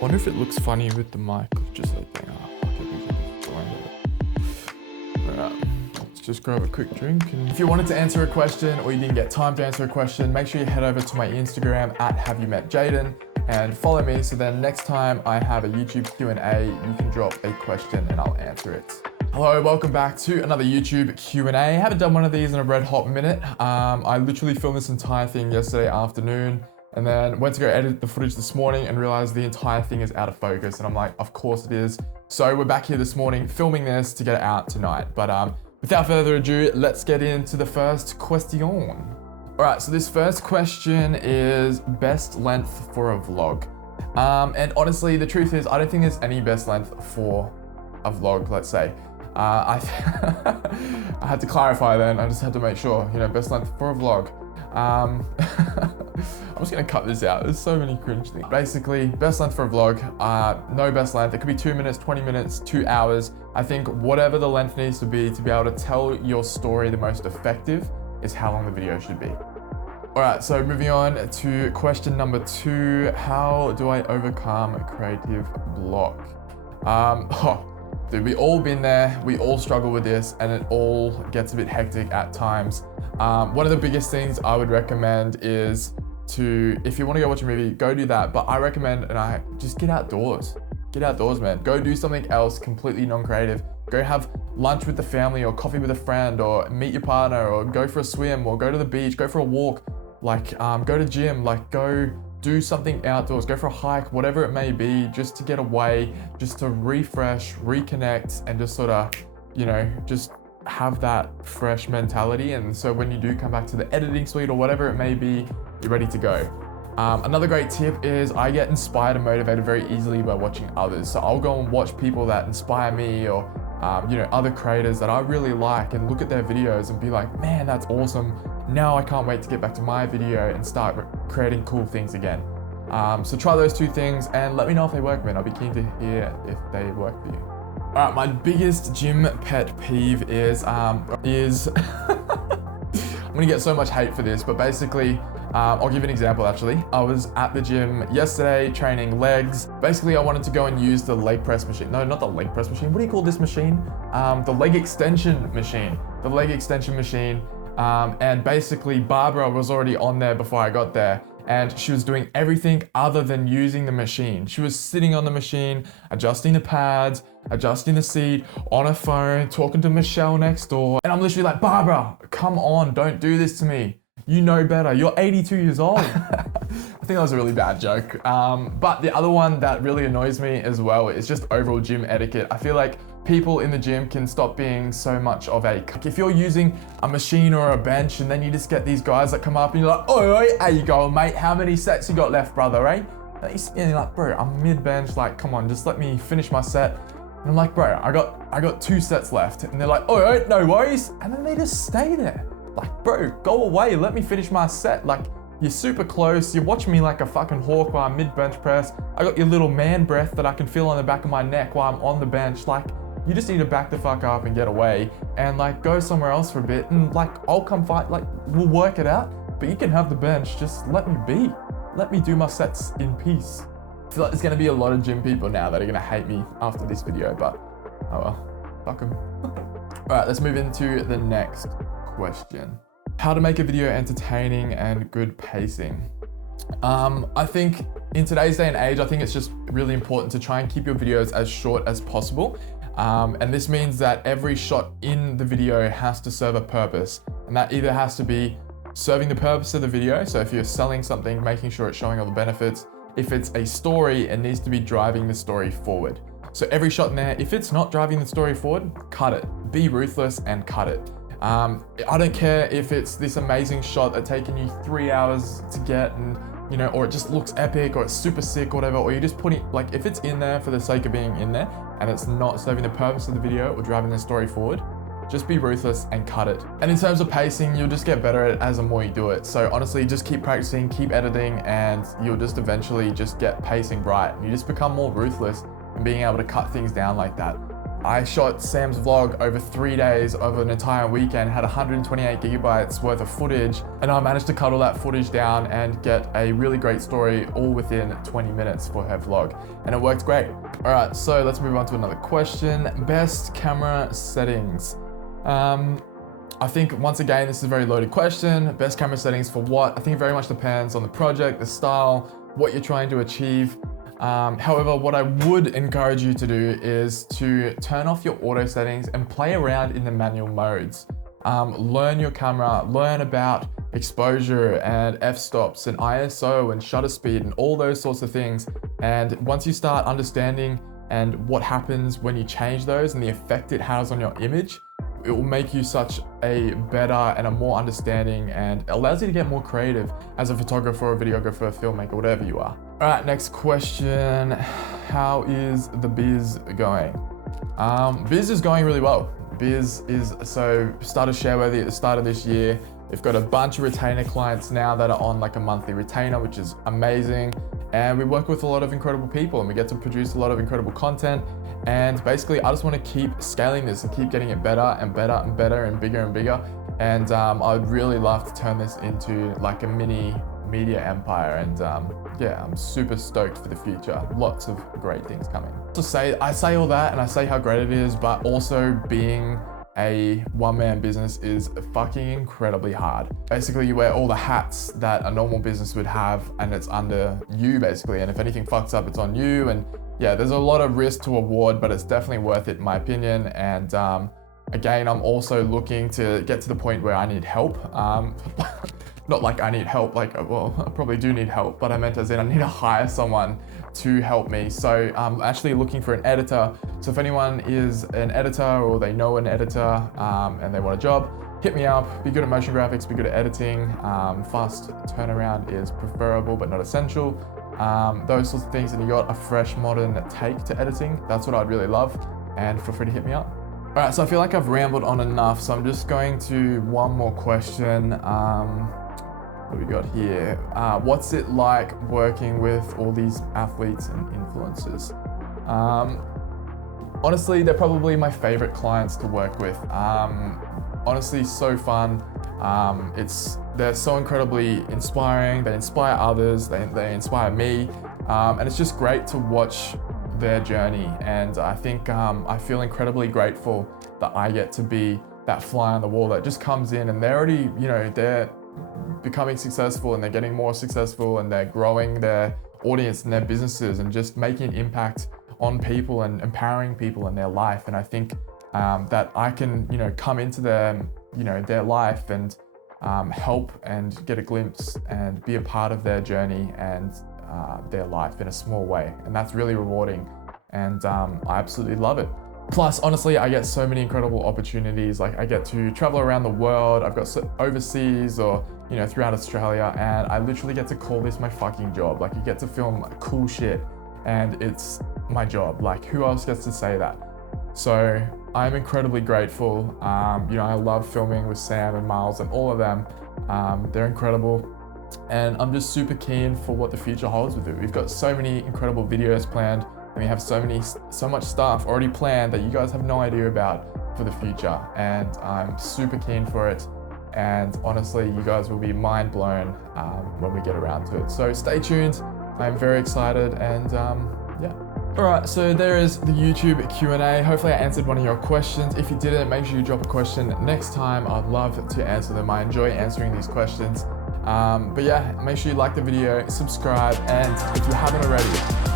Wonder if it looks funny with the mic. Just like, fuck it, we can just find it. Alright, let's just grab a quick drink. And if you wanted to answer a question or you didn't get time to answer a question, make sure you head over to my Instagram at HaveYouMetJaiden and follow me, so then next time I have a YouTube Q&A, you can drop a question and I'll answer it. Hello, welcome back to another YouTube Q&A. I haven't done one of these in a red hot minute. I literally filmed this entire thing yesterday afternoon and then went to go edit the footage this morning and realized the entire thing is out of focus. And I'm like, of course it is. So we're back here this morning filming this to get it out tonight. But without further ado, let's get into the first question. All right, so this first question is best length for a vlog. And honestly, the truth is, I don't think there's any best length for a vlog, let's say. I had to clarify then, I just had to make sure, best length for a vlog. I'm just gonna cut this out, there's so many cringe things. Basically, best length for a vlog, no best length. It could be 2 minutes, 20 minutes, 2 hours. I think whatever the length needs to be able to tell your story the most effective is how long the video should be. All right, so moving on to question number 2, how do I overcome a creative block? Dude, we all been there, we all struggle with this, and it all gets a bit hectic at times. One of the biggest things I would recommend is if you want to go watch a movie, go do that. But I recommend, just get outdoors. Get outdoors, man. Go do something else completely non-creative. Go have lunch with the family or coffee with a friend or meet your partner or go for a swim or go to the beach, go for a walk, go to gym, go do something outdoors, go for a hike, whatever it may be, just to get away, just to refresh, reconnect, and just sort of, just have that fresh mentality. And so when you do come back to the editing suite or whatever it may be, you're ready to go. Another great tip is I get inspired and motivated very easily by watching others. So I'll go and watch people that inspire me or, other creators that I really like and look at their videos and be like, man, that's awesome. Now I can't wait to get back to my video and start creating cool things again. So try those 2 things and let me know if they work, man. I'll be keen to hear if they work for you. All right, my biggest gym pet peeve is I'm gonna get so much hate for this, but basically, I'll give you an example actually. I was at the gym yesterday training legs. Basically, I wanted to go and use the leg press machine. No, not the leg press machine. What do you call this machine? The leg extension machine. The leg extension machine. And basically Barbara was already on there before I got there. And she was doing everything other than using the machine. She was sitting on the machine, adjusting the pads, adjusting the seat, on her phone, talking to Michelle next door. And I'm literally like, Barbara, come on, don't do this to me. You know better, you're 82 years old. I think that was a really bad joke. But the other one that really annoys me as well is just overall gym etiquette. I feel like people in the gym can stop being so much of if you're using a machine or a bench and then you just get these guys that come up and you're like, oi, how you going, mate? How many sets you got left, brother, eh? And you're like, bro, I'm mid-bench, come on, just let me finish my set. And I'm like, bro, I got 2 sets left. And they're like, oi, no worries. And then they just stay there. Bro, go away, let me finish my set. You're super close, you're watching me like a fucking hawk while I'm mid-bench press. I got your little man breath that I can feel on the back of my neck while I'm on the bench. You just need to back the fuck up and get away and go somewhere else for a bit and I'll come fight, we'll work it out, but you can have the bench, just let me be. Let me do my sets in peace. I feel like there's gonna be a lot of gym people now that are gonna hate me after this video, but oh well, fuck them. All right, let's move into the next question. How to make a video entertaining and good pacing. I think in today's day and age, I think it's just really important to try and keep your videos as short as possible. And this means that every shot in the video has to serve a purpose. And that either has to be serving the purpose of the video. So if you're selling something, making sure it's showing all the benefits. If it's a story, it needs to be driving the story forward. So every shot in there, if it's not driving the story forward, cut it. Be ruthless and cut it. I don't care if it's this amazing shot that's taken you 3 hours to get and, or it just looks epic or it's super sick or whatever, or you just put it, if it's in there for the sake of being in there and it's not serving the purpose of the video or driving the story forward, just be ruthless and cut it. And in terms of pacing, you'll just get better at it as the more you do it. So honestly, just keep practicing, keep editing, and you'll just eventually just get pacing right. And you just become more ruthless and being able to cut things down like that. I shot Sam's vlog over 3 days, over an entire weekend, had 128 gigabytes worth of footage, and I managed to cut all that footage down and get a really great story all within 20 minutes for her vlog, and it worked great. All right, so let's move on to another question. Best camera settings. I think, once again, this is a very loaded question. Best camera settings for what? I think it very much depends on the project, the style, what you're trying to achieve. However, what I would encourage you to do is to turn off your auto settings and play around in the manual modes. Learn your camera, learn about exposure and f-stops and ISO and shutter speed and all those sorts of things. And once you start understanding and what happens when you change those and the effect it has on your image, it will make you such a better and a more understanding, and allows you to get more creative as a photographer, a videographer, a filmmaker, whatever you are. All right, next question. How is the biz going? Biz is going really well. Biz is, so started Shareworthy at the start of this year. We've got a bunch of retainer clients now that are on like a monthly retainer, which is amazing. And we work with a lot of incredible people and we get to produce a lot of incredible content. And basically, I just want to keep scaling this and keep getting it better and better and better and bigger and bigger. And I'd really love to turn this into like a mini media empire. And yeah, I'm super stoked for the future. Lots of great things coming. I say all that and I say how great it is, but also being a one-man business is fucking incredibly hard. Basically, you wear all the hats that a normal business would have and it's under you basically. And if anything fucks up, it's on you. And yeah, there's a lot of risk to reward, but it's definitely worth it in my opinion. And again, I'm also looking to get to the point where I need help. Not like I need help, like, well, I probably do need help, but I meant as in I need to hire someone to help me. So I'm actually looking for an editor. So if anyone is an editor or they know an editor and they want a job, hit me up. Be good at motion graphics, be good at editing. Fast turnaround is preferable, but not essential. Those sorts of things, and you got a fresh modern take to editing. That's what I'd really love, and feel free to hit me up. All right, so I feel like I've rambled on enough, so I'm just going to one more question. What do we got here? What's it like working with all these athletes and influencers? Honestly, they're probably my favorite clients to work with. Honestly, so fun. They're so incredibly inspiring. They inspire others. They inspire me, and it's just great to watch their journey. And I think I feel incredibly grateful that I get to be that fly on the wall that just comes in and they're already, they're becoming successful and they're getting more successful and they're growing their audience and their businesses and just making an impact on people and empowering people in their life. And I think that I can, come into their life and help and get a glimpse and be a part of their journey and their life in a small way. And that's really rewarding. And I absolutely love it. Plus, honestly, I get so many incredible opportunities. Like I get to travel around the world. I've got overseas or, throughout Australia, and I literally get to call this my fucking job. Like you get to film cool shit and it's my job. Like who else gets to say that? So I'm incredibly grateful. I love filming with Sam and Miles and all of them. They're incredible. And I'm just super keen for what the future holds with it. We've got so many incredible videos planned, and we have so much stuff already planned that you guys have no idea about for the future. And I'm super keen for it. And honestly, you guys will be mind blown when we get around to it. So stay tuned. I'm very excited, and yeah. All right, so there is the YouTube Q&A. Hopefully I answered one of your questions. If you didn't, make sure you drop a question next time. I'd love to answer them. I enjoy answering these questions. But yeah, make sure you like the video, subscribe, and if you haven't already,